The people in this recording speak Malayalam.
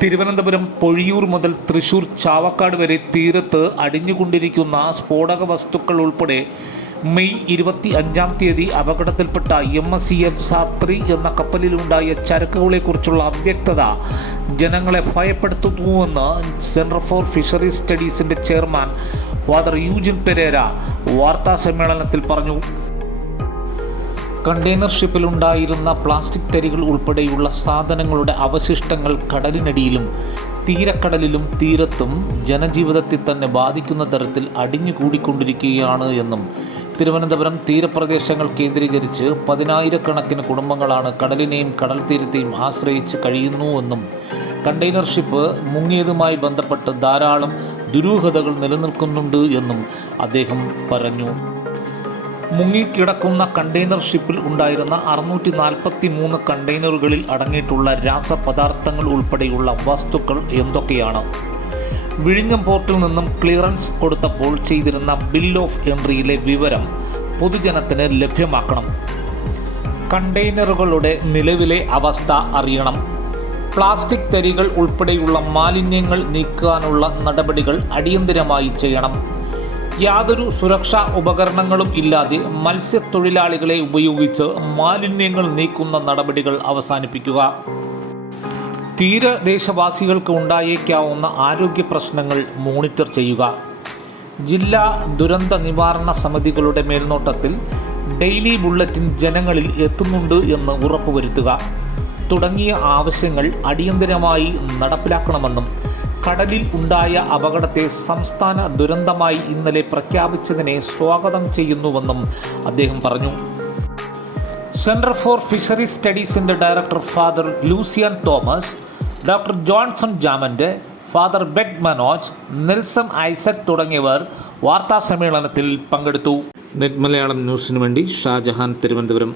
തിരുവനന്തപുരം പൊഴിയൂർ മുതൽ തൃശൂർ ചാവക്കാട് വരെ തീരത്ത് അടിഞ്ഞുകൊണ്ടിരിക്കുന്ന സ്ഫോടക വസ്തുക്കൾ ഉൾപ്പെടെ മെയ് ഇരുപത്തി അഞ്ചാം തീയതി അപകടത്തിൽപ്പെട്ട എം എസ് സി എൽ സാത്രി എന്ന കപ്പലിലുണ്ടായ ചരക്കുകളെക്കുറിച്ചുള്ള അവ്യക്തത ജനങ്ങളെ ഭയപ്പെടുത്തുന്നുവെന്ന് സെന്റർ ഫോർ ഫിഷറീസ് സ്റ്റഡീസിന്റെ ചെയർമാൻ ഫാദർ യൂജിൻ പെരേര വാർത്താ സമ്മേളനത്തിൽ പറഞ്ഞു. കണ്ടെയ്നർ ഷിപ്പിലുണ്ടായിരുന്ന പ്ലാസ്റ്റിക് തരികൾ ഉൾപ്പെടെയുള്ള സാധനങ്ങളുടെ അവശിഷ്ടങ്ങൾ കടലിനടിയിലും തീരക്കടലിലും തീരത്തും ജനജീവിതത്തെ തന്നെ ബാധിക്കുന്ന തരത്തിൽ അടിഞ്ഞുകൂടിക്കൊണ്ടിരിക്കുകയാണ് എന്നും തിരുവനന്തപുരം തീരപ്രദേശങ്ങൾ കേന്ദ്രീകരിച്ച് പതിനായിരക്കണക്കിന് കുടുംബങ്ങളാണ് കടലിനെയും കടൽ തീരത്തെയും ആശ്രയിച്ച് കഴിയുന്നുവെന്നും കണ്ടെയ്നർ ഷിപ്പ് മുങ്ങിയതുമായി ബന്ധപ്പെട്ട് ധാരാളം ദുരൂഹതകൾ നിലനിൽക്കുന്നുണ്ട് എന്നും അദ്ദേഹം പറഞ്ഞു. മുങ്ങിക്കിടക്കുന്ന കണ്ടെയ്നർ ഷിപ്പിൽ ഉണ്ടായിരുന്ന അറുന്നൂറ്റി നാൽപ്പത്തി മൂന്ന് കണ്ടെയ്നറുകളിൽ അടങ്ങിയിട്ടുള്ള രാസപദാർത്ഥങ്ങൾ ഉൾപ്പെടെയുള്ള വസ്തുക്കൾ എന്തൊക്കെയാണ്? വിഴിഞ്ഞം പോർട്ടിൽ നിന്നും ക്ലിയറൻസ് കൊടുത്തപ്പോൾ ചെയ്തിരുന്ന ബിൽ ഓഫ് എൻട്രിയിലെ വിവരം പൊതുജനത്തിന് ലഭ്യമാക്കണം. കണ്ടെയ്നറുകളുടെ നിലവിലെ അവസ്ഥ അറിയണം. പ്ലാസ്റ്റിക് തരികൾ ഉൾപ്പെടെയുള്ള മാലിന്യങ്ങൾ നീക്കാനുള്ള നടപടികൾ അടിയന്തിരമായി ചെയ്യണം. യാതൊരു സുരക്ഷാ ഉപകരണങ്ങളും ഇല്ലാതെ മത്സ്യത്തൊഴിലാളികളെ ഉപയോഗിച്ച് മാലിന്യങ്ങൾ നീക്കുന്ന നടപടികൾ അവസാനിപ്പിക്കുക. തീരദേശവാസികൾക്ക് ഉണ്ടായേക്കാവുന്ന ആരോഗ്യ പ്രശ്നങ്ങൾ മോണിറ്റർ ചെയ്യുക. ജില്ലാ ദുരന്ത നിവാരണ സമിതികളുടെ മേൽനോട്ടത്തിൽ ഡെയിലി ബുള്ളറ്റിൻ ജനങ്ങളിൽ എത്തുന്നുണ്ട് എന്ന് ഉറപ്പുവരുത്തുക. തുടങ്ങിയ ആവശ്യങ്ങൾ അടിയന്തിരമായി നടപ്പിലാക്കണമെന്നും കടലിൽ ഉണ്ടായ അപകടത്തെ സംസ്ഥാന ദുരന്തമായി ഇന്നലെ പ്രഖ്യാപിച്ചതിനെ സ്വാഗതം ചെയ്യുന്നുവെന്നും അദ്ദേഹം പറഞ്ഞു. Center for fisheries സ്റ്റഡീസിന്റെ director father Lucian Thomas doctor Johnson ജാമന്റെ father Beg Manoj Nelson Isaac തുടങ്ങിയവർ വാർത്താ സമ്മേളനത്തിൽ പങ്കെടുത്തു. നെറ്റ് മലയാളം ന്യൂസിനു വേണ്ടി ഷാജഹാൻ തിരുവനന്തപുരം.